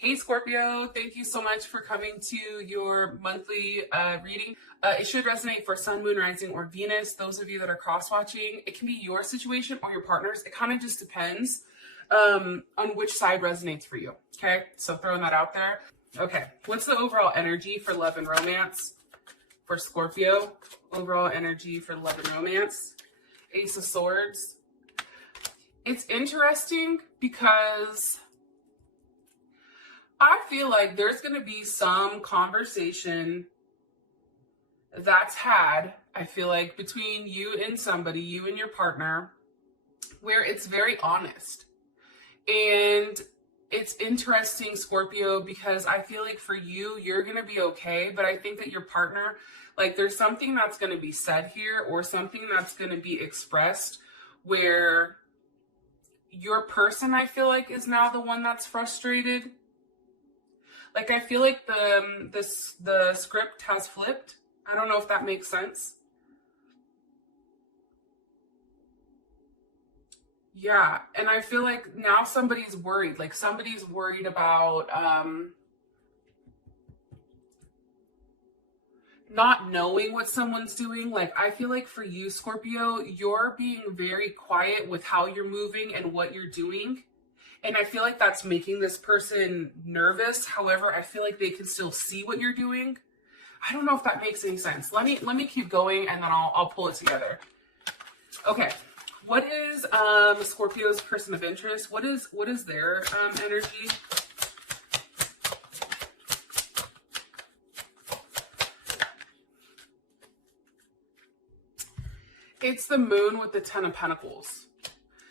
Hey Scorpio, thank you so much for coming to your monthly reading. It should resonate for Sun, Moon, Rising, or Venus. Those of you that are cross-watching, it can be your situation or your partner's. It kind of just depends on which side resonates for you. Okay, so throwing that out there. Okay, what's the overall energy for love and romance for Scorpio? Overall energy for love and romance. Ace of Swords. It's interesting because I feel like there's going to be some conversation that's had, I feel like, between you and somebody, you and your partner, where it's very honest. And it's interesting, Scorpio, because I feel like for you, you're going to be okay. But I think that your partner, like there's something that's going to be said here or something that's going to be expressed where your person, I feel like, is now the one that's frustrated. Like, I feel like the script has flipped. I don't know if that makes sense. Yeah, and I feel like now somebody's worried. Like, somebody's worried about not knowing what someone's doing. Like, I feel like for you, Scorpio, you're being very quiet with how you're moving and what you're doing. And I feel like that's making this person nervous. However, I feel like they can still see what you're doing. I don't know if that makes any sense. Let me keep going and then I'll pull it together. Okay. What is Scorpio's person of interest? What is their energy? It's the moon with the 10 of Pentacles.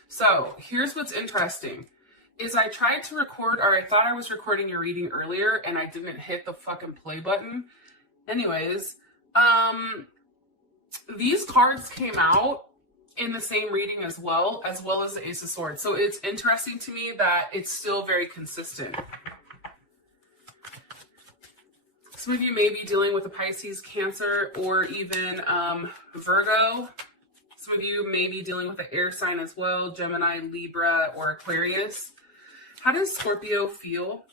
So here's what's interesting. Is I tried to record, or I thought I was recording your reading earlier and I didn't hit the fucking play button. Anyways, these cards came out in the same reading as well as the Ace of Swords. So it's interesting to me that it's still very consistent. Some of you may be dealing with a Pisces, Cancer, or even Virgo. Some of you may be dealing with an air sign as well, Gemini, Libra, or Aquarius. How does Scorpio feel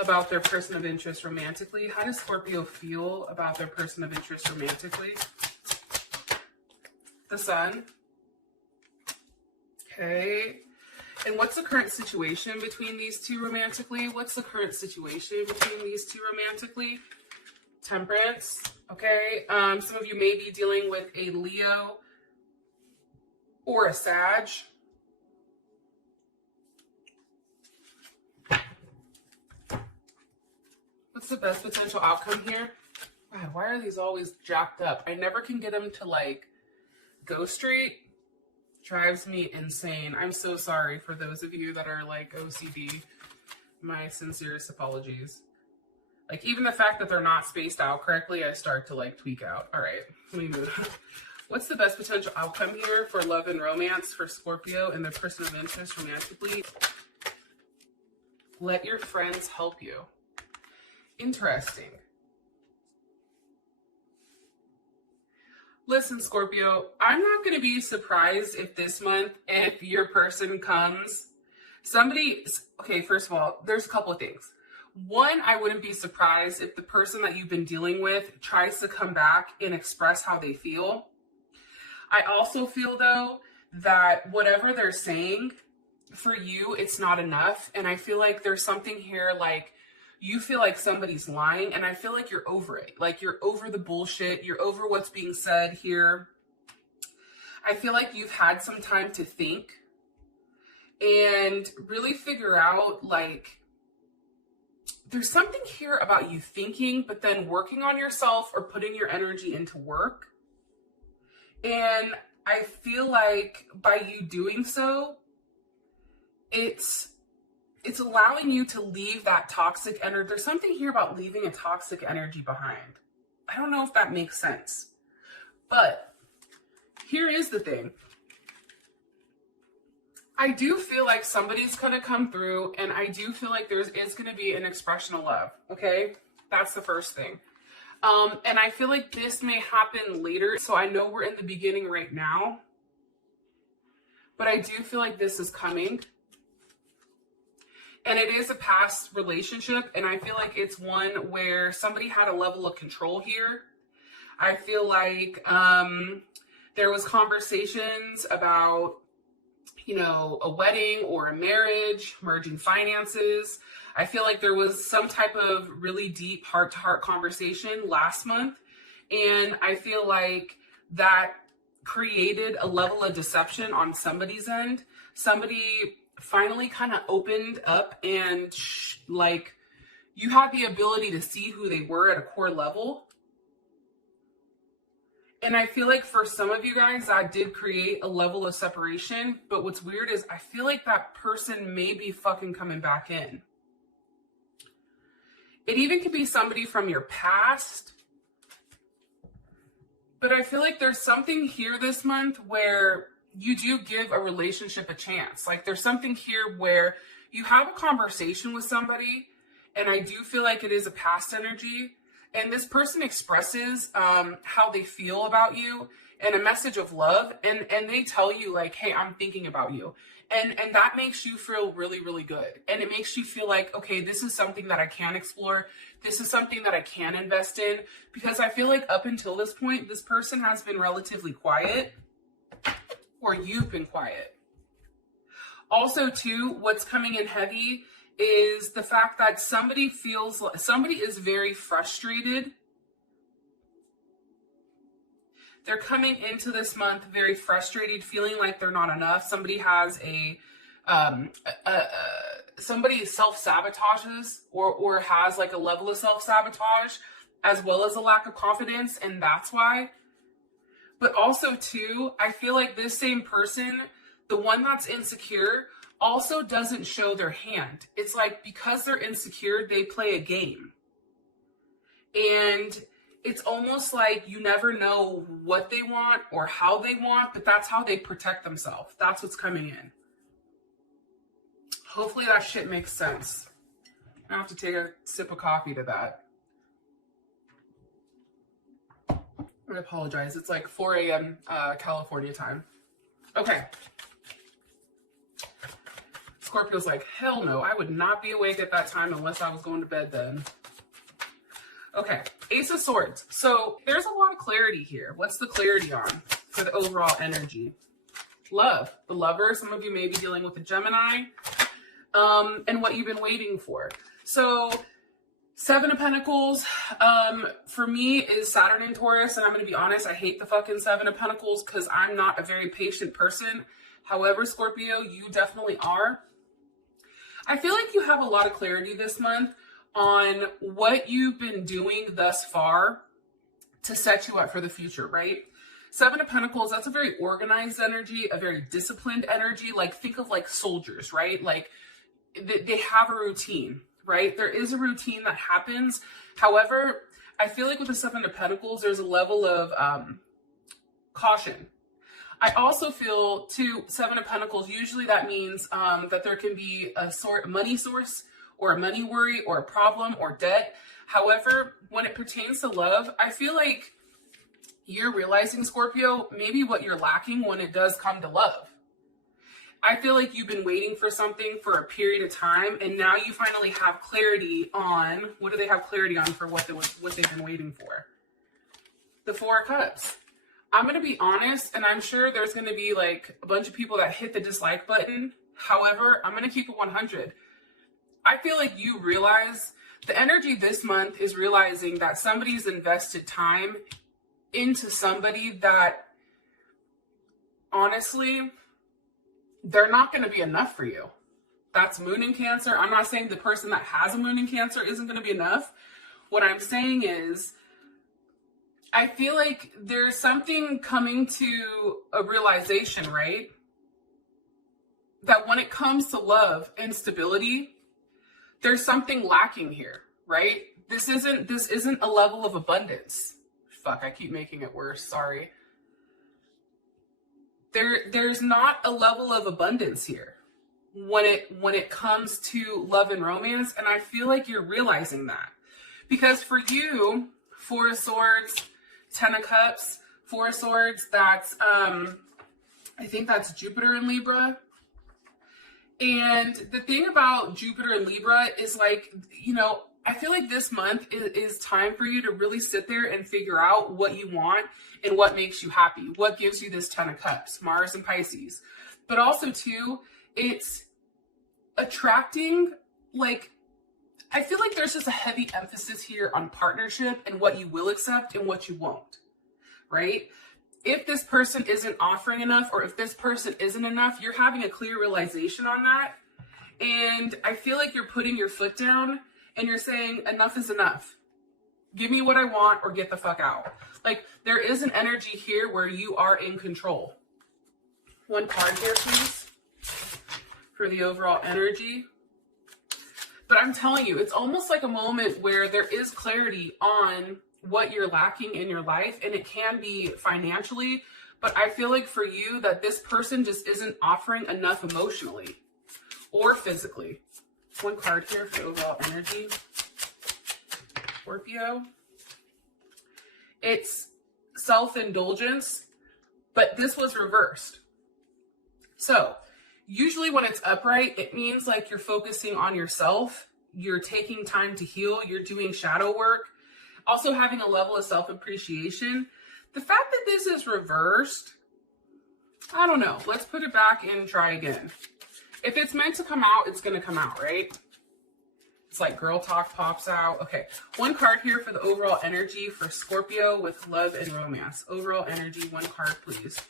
about their person of interest romantically? How does Scorpio feel about their person of interest romantically? The Sun. Okay. And what's the current situation between these two romantically? What's the current situation between these two romantically? Temperance. Okay. Some of you may be dealing with a Leo or a Sag. What's the best potential outcome here? God, why are these always jacked up? I never can get them to like go straight. Drives me insane. I'm so sorry for those of you that are like OCD. My sincerest apologies. Like, even the fact that they're not spaced out correctly, I start to like tweak out. All right, let me move. What's the best potential outcome here for love and romance for Scorpio and their person of interest romantically? Let your friends help you. Interesting. Listen, Scorpio, I'm not going to be surprised if this month, if your person comes, okay, first of all, there's a couple of things. One, I wouldn't be surprised if the person that you've been dealing with tries to come back and express how they feel. I also feel, though, that whatever they're saying, for you, it's not enough. And I feel like there's something here like, you feel like somebody's lying, and I feel like you're over it. Like, you're over the bullshit. You're over what's being said here. I feel like you've had some time to think and really figure out, like, there's something here about you thinking, but then working on yourself or putting your energy into work. And I feel like by you doing so, it's allowing you to leave that toxic energy. There's something here about leaving a toxic energy behind. I don't know if that makes sense. But here is the thing. I do feel like somebody's going to come through, and I do feel like there is going to be an expression of love. Okay? That's the first thing. And I feel like this may happen later. So I know we're in the beginning right now. But I do feel like this is coming. And it is a past relationship, and I feel like it's one where somebody had a level of control here. I feel like there was conversations about, you know, a wedding or a marriage, merging finances. I feel like there was some type of really deep heart-to-heart conversation last month, and I feel like that created a level of deception on somebody's end. Somebody finally kind of opened up and like you had the ability to see who they were at a core level. And I feel like for some of you guys that did create a level of separation, but what's weird is I feel like that person may be fucking coming back in. It even could be somebody from your past, but I feel like there's something here this month where you do give a relationship a chance. Like there's something here where you have a conversation with somebody, and I do feel like it is a past energy, and this person expresses how they feel about you and a message of love, and they tell you like, hey, I'm thinking about you. And that makes you feel really, really good. And it makes you feel like, okay, this is something that I can explore. This is something that I can invest in, because I feel like up until this point, this person has been relatively quiet, or you've been quiet. Also, too, what's coming in heavy is the fact that somebody is very frustrated. They're coming into this month very frustrated, feeling like they're not enough. Somebody has somebody self-sabotages or has like a level of self-sabotage as well as a lack of confidence, and that's why. But also, too, I feel like this same person, the one that's insecure, also doesn't show their hand. It's like because they're insecure, they play a game. And it's almost like you never know what they want or how they want, but that's how they protect themselves. That's what's coming in. Hopefully that shit makes sense. I have to take a sip of coffee to that. I apologize. It's like 4 a.m. California time. Okay. Scorpio's like, hell no, I would not be awake at that time unless I was going to bed then. Okay, Ace of Swords. So there's a lot of clarity here. What's the clarity on for the overall energy? Love. The lover. Some of you may be dealing with a Gemini. And what you've been waiting for. So Seven of Pentacles, for me is Saturn and Taurus, and I'm going to be honest, I hate the fucking Seven of Pentacles because I'm not a very patient person. However, Scorpio, you definitely are. I feel like you have a lot of clarity this month on what you've been doing thus far to set you up for the future, right? Seven of Pentacles, that's a very organized energy, a very disciplined energy. Like, think of like soldiers, right? Like, they have a routine. Right? There is a routine that happens. However, I feel like with the Seven of Pentacles, there's a level of caution. I also feel too, Seven of Pentacles, usually that means that there can be a money source or a money worry or a problem or debt. However, when it pertains to love, I feel like you're realizing, Scorpio, maybe what you're lacking when it does come to love. I feel like you've been waiting for something for a period of time, and now you finally have clarity on, what do they have clarity on for what they've been waiting for? The Four of Cups. I'm going to be honest, and I'm sure there's going to be like a bunch of people that hit the dislike button. However, I'm going to keep it 100. I feel like you realize the energy this month is realizing that somebody's invested time into somebody that honestly, they're not going to be enough for you. That's Moon in Cancer. I'm not saying the person that has a Moon in Cancer isn't going to be enough. What I'm saying is, I feel like there's something coming to a realization, right? That when it comes to love and stability, there's something lacking here, right? This isn't a level of abundance. Fuck, I keep making it worse. Sorry. There's not a level of abundance here when it comes to love and romance, and I feel like you're realizing that. Because for you, Four of Swords, Ten of Cups, Four of Swords, that's I think that's Jupiter in Libra. And the thing about Jupiter and Libra is like, you know, I feel like this month is time for you to really sit there and figure out what you want and what makes you happy. What gives you this 10 of Cups, Mars and Pisces. But also too, it's attracting, like, I feel like there's just a heavy emphasis here on partnership and what you will accept and what you won't, right? If this person isn't offering enough, or if this person isn't enough, you're having a clear realization on that. And I feel like you're putting your foot down and you're saying, enough is enough. Give me what I want or get the fuck out. Like, there is an energy here where you are in control. One card here, please, for the overall energy. But I'm telling you, it's almost like a moment where there is clarity on what you're lacking in your life, and it can be financially, but I feel like for you that this person just isn't offering enough emotionally or physically. One card here for overall energy. Scorpio. It's self-indulgence, but this was reversed. So usually when it's upright, it means like you're focusing on yourself, you're taking time to heal, you're doing shadow work, also having a level of self-appreciation. The fact that this is reversed, I don't know. Let's put it back and try again. If it's meant to come out, it's going to come out, right? It's like girl talk pops out. Okay, one card here for the overall energy for Scorpio with love and romance. Overall energy, one card, please.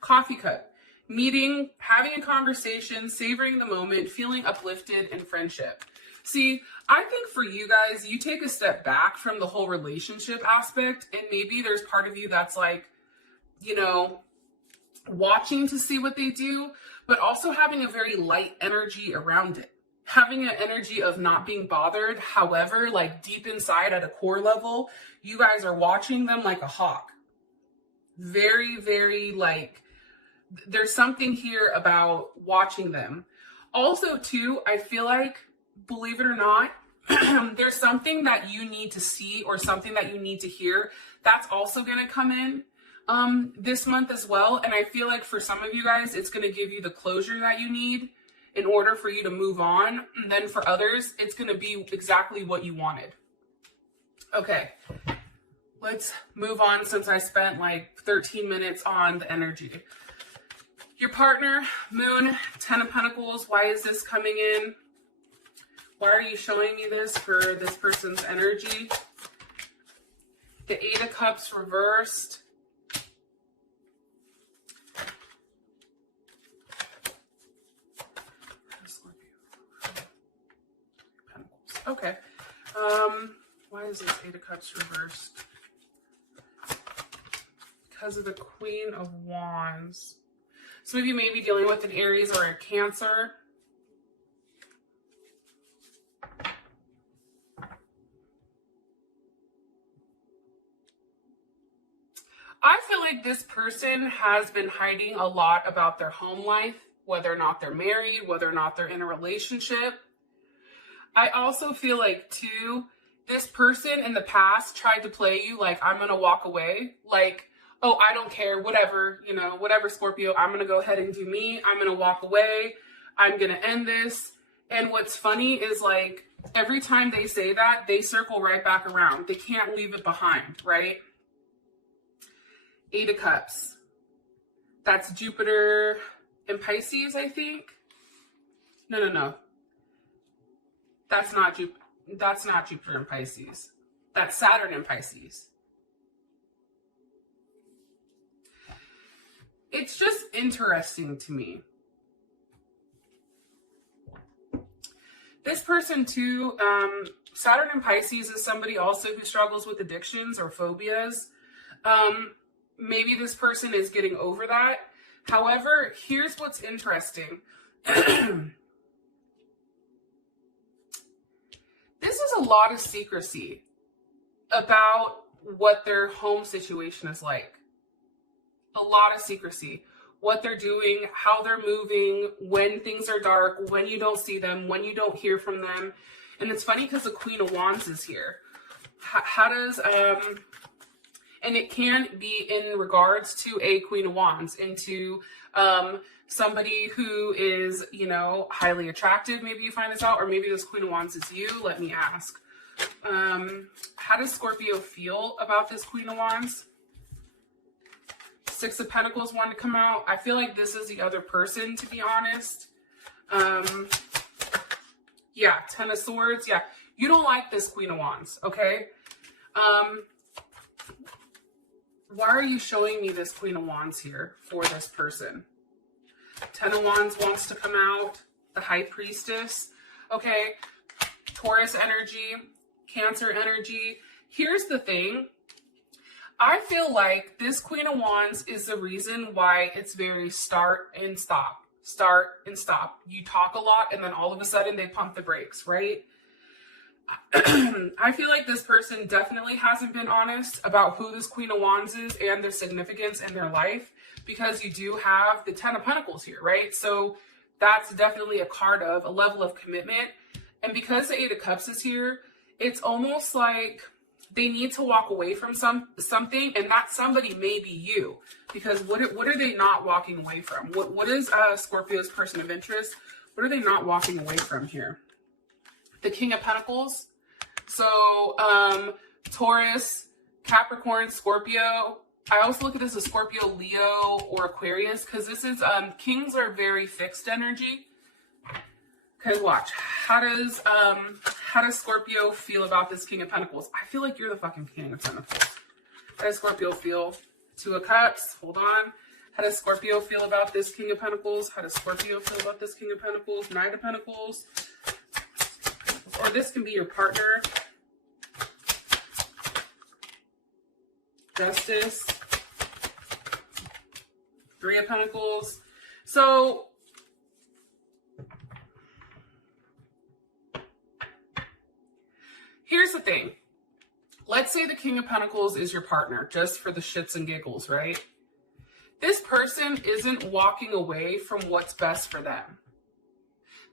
Coffee cup. Meeting, having a conversation, savoring the moment, feeling uplifted, and friendship. See, I think for you guys, you take a step back from the whole relationship aspect, and maybe there's part of you that's like, you know, watching to see what they do, but also having a very light energy around it. Having an energy of not being bothered. However, like deep inside at a core level, you guys are watching them like a hawk. Very, very like, there's something here about watching them. Also, too, I feel like, believe it or not, there's something that you need to see or something that you need to hear that's also going to come in this month as well. And I feel like for some of you guys, it's going to give you the closure that you need in order for you to move on. And then for others, it's going to be exactly what you wanted. Okay, let's move on since I spent like 13 minutes on the energy. Your partner, Moon, 10 of Pentacles. Why is this coming in? Why are you showing me this for this person's energy? The 8 of Cups reversed. Okay. Why is this 8 of Cups reversed? Because of the Queen of Wands. Some of you may be dealing with an Aries or a Cancer. I feel like this person has been hiding a lot about their home life, whether or not they're married, whether or not they're in a relationship. I also feel like, too, this person in the past tried to play you like, I'm going to walk away. Like, oh, I don't care, whatever, you know, whatever, Scorpio, I'm going to go ahead and do me. I'm going to walk away. I'm going to end this. And what's funny is like, every time they say that, they circle right back around. They can't leave it behind, right? 8 of Cups. That's Jupiter in Pisces, I think. No. That's not Jupiter in Pisces. That's Saturn in Pisces. It's just interesting to me. This person too, Saturn in Pisces is somebody also who struggles with addictions or phobias. Maybe this person is getting over that. However, here's what's interesting. This is a lot of secrecy about what their home situation is like. A lot of secrecy. What they're doing, how they're moving, when things are dark, when you don't see them, when you don't hear from them. And it's funny because the Queen of Wands is here. How does, and it can be in regards to a Queen of Wands, into Somebody who is, you know, highly attractive, maybe you find this out, or maybe this Queen of Wands is you. Let me ask. How does Scorpio feel about this Queen of Wands? Six of Pentacles want to come out. I feel like this is the other person, to be honest. Yeah, Ten of Swords. Yeah, you don't like this Queen of Wands, okay? Why are you showing me this Queen of Wands here for this person? Ten of Wands wants to come out. The High Priestess. Okay, Taurus energy, Cancer energy. Here's the thing. I feel like this Queen of Wands is the reason why it's very start and stop. Start and stop. You talk a lot and then all of a sudden they pump the brakes, right? I feel like this person definitely hasn't been honest about who this Queen of Wands is and their significance in their life, because you do have the Ten of Pentacles here, right? So that's definitely a card of a level of commitment. And because the Eight of Cups is here, it's almost like they need to walk away from something, and that somebody may be you. Because what are they not walking away from? What is Scorpio's person of interest? What are they not walking away from here? The King of Pentacles. So Taurus, Capricorn, Scorpio. I also look at this as Scorpio, Leo, or Aquarius, because this is kings are very fixed energy. Okay, watch. How does Scorpio feel about this King of Pentacles? I feel like you're the fucking King of Pentacles. How does Scorpio feel? Two of Cups. Hold on. How does Scorpio feel about this King of Pentacles? How does Scorpio feel about this King of Pentacles? Knight of Pentacles. Or this can be your partner. Justice. Three of Pentacles. So here's the thing. Let's say the King of Pentacles is your partner, just for the shits and giggles, right? This person isn't walking away from what's best for them.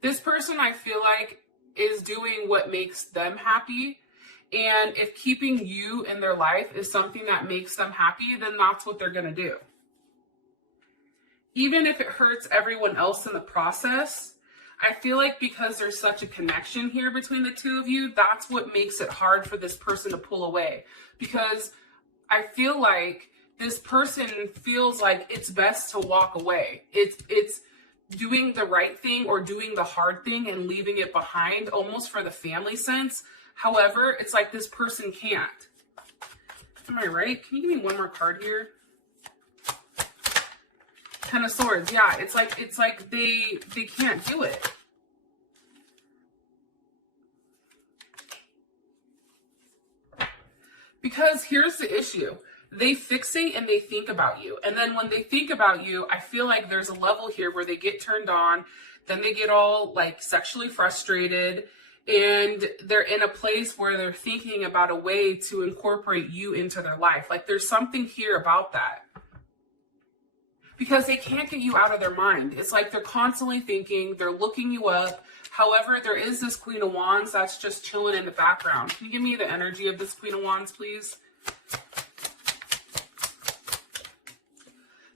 This person, I feel like, is doing what makes them happy. And if keeping you in their life is something that makes them happy, then that's what they're going to do. Even if it hurts everyone else in the process, I feel like because there's such a connection here between the two of you, that's what makes it hard for this person to pull away. Because I feel like this person feels like it's best to walk away. It's doing the right thing or doing the hard thing and leaving it behind, almost for the family sense. However, it's like this person can't. Am I right? Can you give me one more card here? Ten of Swords. Yeah, it's like they can't do it. Because here's the issue. They fixate and they think about you. And then when they think about you, I feel like there's a level here where they get turned on, then they get all like sexually frustrated, and they're in a place where they're thinking about a way to incorporate you into their life. Like there's something here about that. Because they can't get you out of their mind. It's like they're constantly thinking, they're looking you up. However, there is this Queen of Wands that's just chilling in the background. Can you give me the energy of this Queen of Wands, please?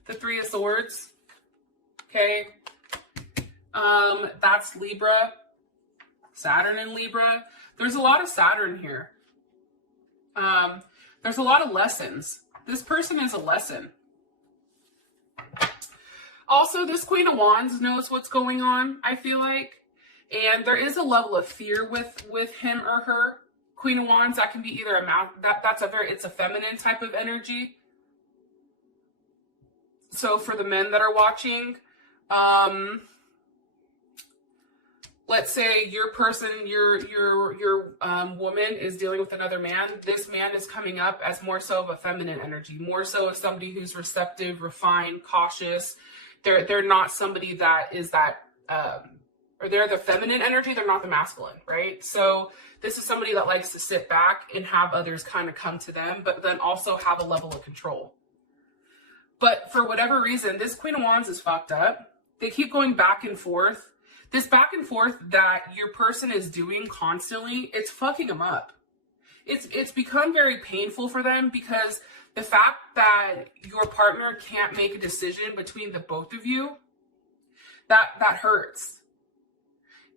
The Three of Swords. Okay. That's Libra. Saturn in Libra. There's a lot of Saturn here. There's a lot of lessons. This person is a lesson. Also, this Queen of Wands knows what's going on, I feel like. And there is a level of fear with him or her. Queen of Wands, that can be either it's a feminine type of energy. So for the men that are watching, let's say your person, your woman is dealing with another man. This man is coming up as more so of a feminine energy, more so of somebody who's receptive, refined, cautious. They're not somebody that is that, or they're the feminine energy. They're not the masculine, right? So this is somebody that likes to sit back and have others kind of come to them, but then also have a level of control. But for whatever reason, this Queen of Wands is fucked up. They keep going back and forth. This back and forth that your person is doing constantly, it's fucking them up. it's become very painful for them, because the fact that your partner can't make a decision between the both of you, that hurts.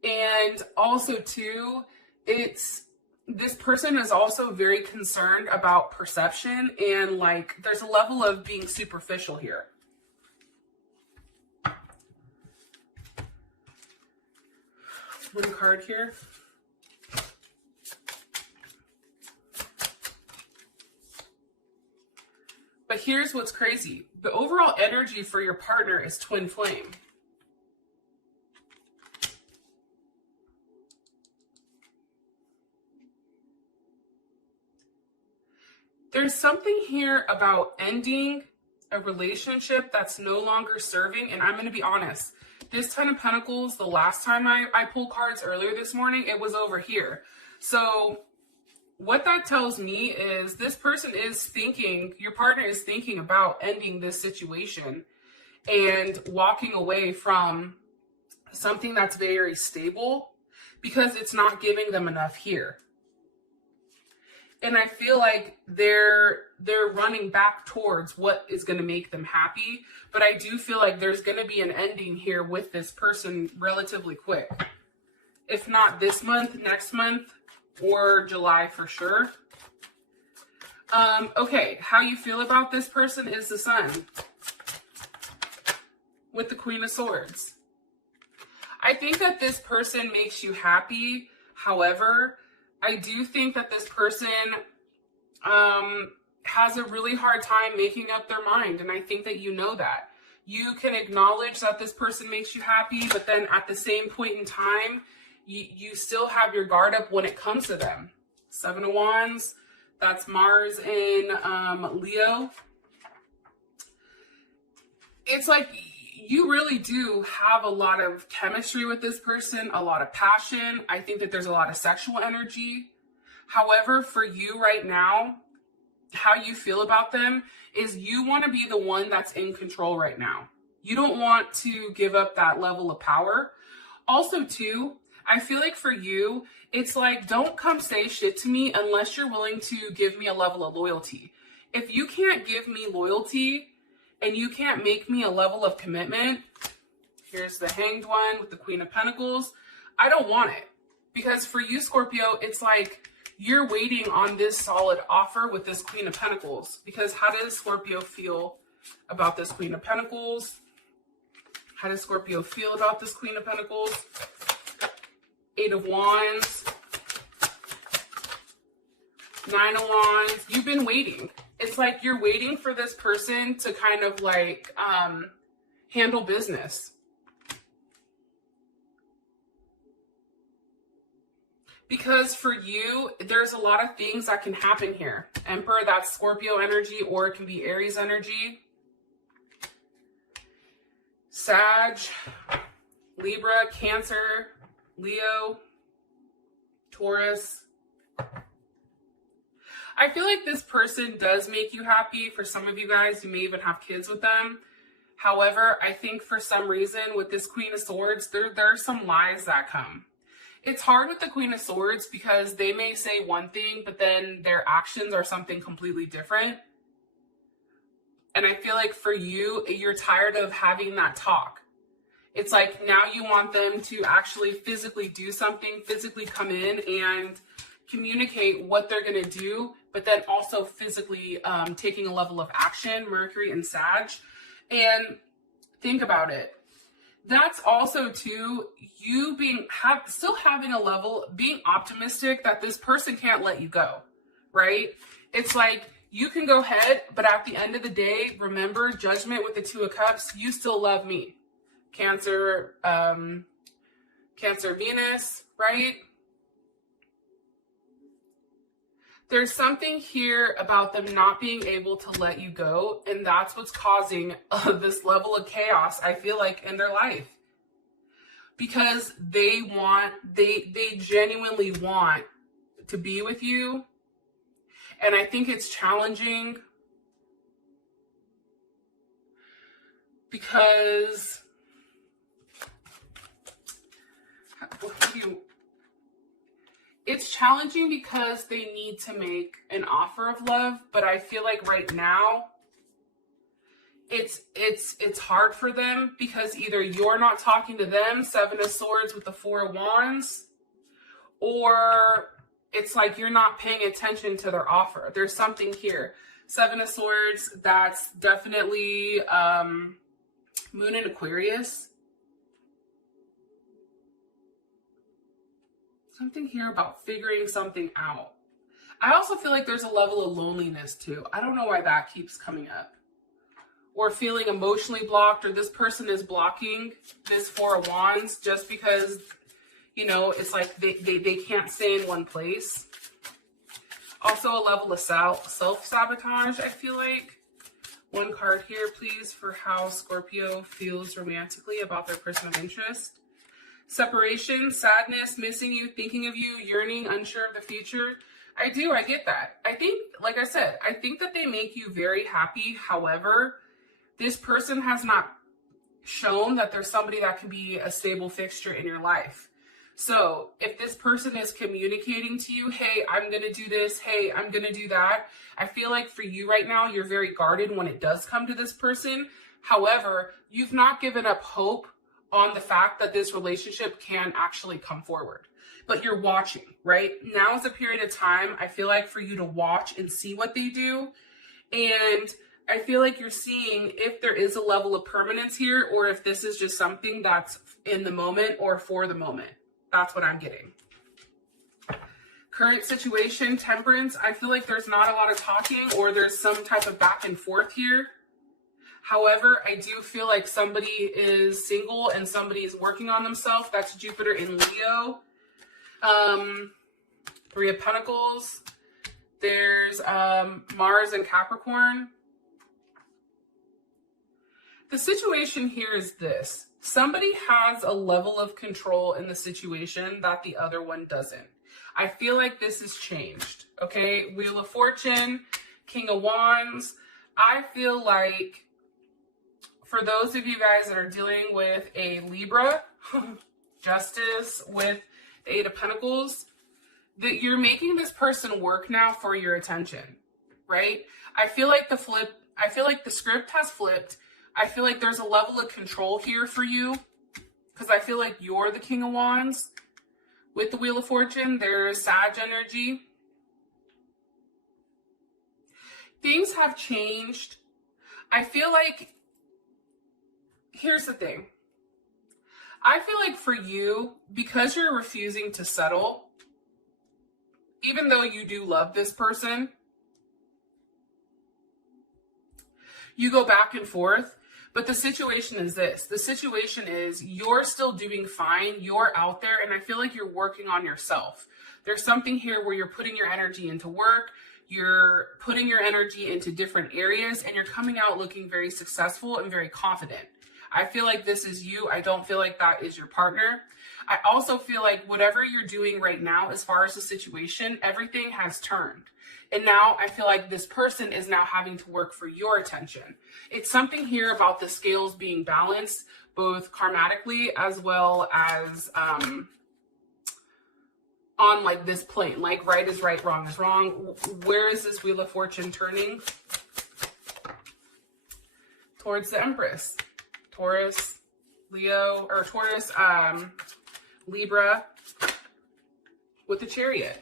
And also too, this person is also very concerned about perception, and like there's a level of being superficial here. One card here. But here's what's crazy. The overall energy for your partner is twin flame. There's something here about ending a relationship that's no longer serving. And I'm going to be honest. This Ten of Pentacles, the last time I pulled cards earlier this morning, it was over here. So what that tells me is this person is thinking, your partner is thinking about ending this situation and walking away from something that's very stable, because it's not giving them enough here. And I feel like they're running back towards what is going to make them happy. But I do feel like there's going to be an ending here with this person relatively quick. If not this month, next month, or July for sure. Okay, how you feel about this person is the Sun with the Queen of Swords. I think that this person makes you happy. However, I do think that this person has a really hard time making up their mind. And I think that you know that. You can acknowledge that this person makes you happy, but then at the same point in time, you still have your guard up when it comes to them. Seven of Wands, that's Mars in Leo. It's like you really do have a lot of chemistry with this person, a lot of passion. I think that there's a lot of sexual energy. However, for you right now, how you feel about them is you want to be the one that's in control right now. You don't want to give up that level of power. Also, too, I feel like for you, it's like, don't come say shit to me unless you're willing to give me a level of loyalty. If you can't give me loyalty and you can't make me a level of commitment, here's the Hanged One with the Queen of Pentacles, I don't want it. Because for you, Scorpio, it's like you're waiting on this solid offer with this Queen of Pentacles. Because how does Scorpio feel about this Queen of Pentacles? How does Scorpio feel about this Queen of Pentacles? Eight of Wands, Nine of Wands. You've been waiting. It's like you're waiting for this person to kind of like handle business. Because for you, there's a lot of things that can happen here. Emperor, that's Scorpio energy, or it can be Aries energy. Sag, Libra, Cancer, Leo, Taurus. I feel like this person does make you happy. For some of you guys, you may even have kids with them. However, I think for some reason with this Queen of Swords, there are some lies that come. It's hard with the Queen of Swords because they may say one thing, but then their actions are something completely different. And I feel like for you, you're tired of having that talk. It's like now you want them to actually physically do something, physically come in and communicate what they're going to do, but then also physically taking a level of action, Mercury and Sag. And think about it. That's also too, you still having a level, being optimistic that this person can't let you go, right? It's like you can go ahead, but at the end of the day, remember Judgment with the Two of Cups, you still love me. Cancer, Cancer Venus, right? There's something here about them not being able to let you go, and that's what's causing this level of chaos, I feel like, in their life. Because they genuinely want to be with you, and I think it's challenging because it's challenging because they need to make an offer of love, but I feel like right now it's hard for them because either you're not talking to them, Seven of Swords with the Four of Wands, or it's like you're not paying attention to their offer. There's something here. Seven of Swords, that's definitely Moon in Aquarius. Something here about figuring something out. I also feel like there's a level of loneliness too. I don't know why that keeps coming up. Or feeling emotionally blocked, or this person is blocking this Four of Wands just because, you know, it's like they can't stay in one place. Also a level of self-sabotage, I feel like. One card here, please, for how Scorpio feels romantically about their person of interest. Separation, sadness, missing you, thinking of you, yearning, unsure of the future. I get that. I think, like I said, I think that they make you very happy. However, this person has not shown that there's somebody that can be a stable fixture in your life. So if this person is communicating to you, hey, I'm going to do this, hey, I'm going to do that, I feel like for you right now, you're very guarded when it does come to this person. However, you've not given up hope on the fact that this relationship can actually come forward. But you're watching, right? Now is a period of time, I feel like, for you to watch and see what they do. And I feel like you're seeing if there is a level of permanence here, or if this is just something that's in the moment or for the moment. That's what I'm getting. Current situation, Temperance. I feel like there's not a lot of talking, or there's some type of back and forth here. However, I do feel like somebody is single and somebody is working on themselves. That's Jupiter in Leo. Three of Pentacles. There's Mars and Capricorn. The situation here is this. Somebody has a level of control in the situation that the other one doesn't. I feel like this has changed, okay? Wheel of Fortune, King of Wands. I feel like for those of you guys that are dealing with a Libra, Justice with the Eight of Pentacles, that you're making this person work now for your attention, right? I feel like the script has flipped. I feel like there's a level of control here for you because I feel like you're the King of Wands. With the Wheel of Fortune, there's Sag energy. Things have changed. I feel like, here's the thing. I feel like for you, because you're refusing to settle, even though you do love this person, you go back and forth. But the situation is this. The situation is you're still doing fine. You're out there, and I feel like you're working on yourself. There's something here where you're putting your energy into work. You're putting your energy into different areas, and you're coming out looking very successful and very confident. I feel like this is you. I don't feel like that is your partner. I also feel like whatever you're doing right now, as far as the situation, everything has turned. And now I feel like this person is now having to work for your attention. It's something here about the scales being balanced, both karmatically as well as on like this plane, like right is right, wrong is wrong. Where is this Wheel of Fortune turning? Towards the Empress. Taurus, Leo, or Taurus, Libra with the Chariot.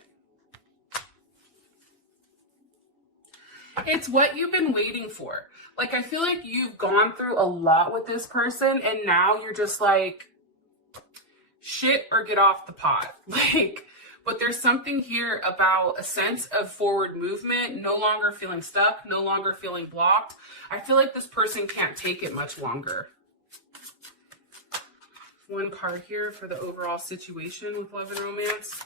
It's what you've been waiting for. Like, I feel like you've gone through a lot with this person, and now you're just like, shit or get off the pot. Like, but there's something here about a sense of forward movement, no longer feeling stuck, no longer feeling blocked. I feel like this person can't take it much longer. One card here for the overall situation with love and romance.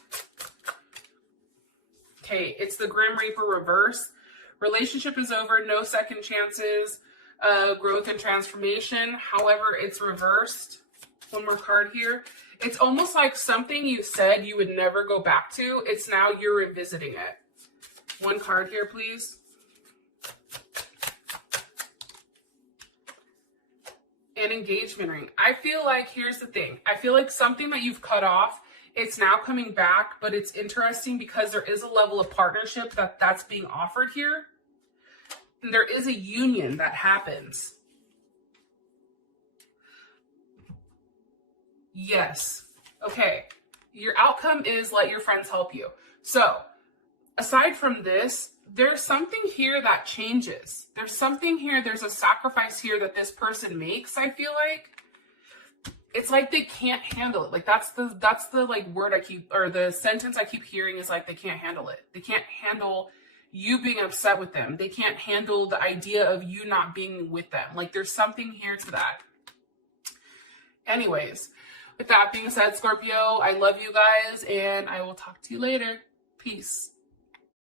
Okay, it's the Grim Reaper reverse. Relationship is over, no second chances, growth and transformation. However, it's reversed. One more card here. It's almost like something you said you would never go back to. It's now you're revisiting it. One card here, please. An engagement ring. I feel like, here's the thing. I feel like something that you've cut off It's now coming back, but it's interesting because there is a level of partnership that's being offered here. And there is a union that happens. Yes. Okay. Your outcome is let your friends help you. So aside from this, there's something here that changes. There's something here. There's a sacrifice here that this person makes. I feel like it's like they can't handle it. Like that's the like word I keep, or the sentence I keep hearing is like they can't handle it. They can't handle you being upset with them. They can't handle the idea of you not being with them. Like there's something here to that. Anyways, with that being said, Scorpio, I love you guys and I will talk to you later. Peace.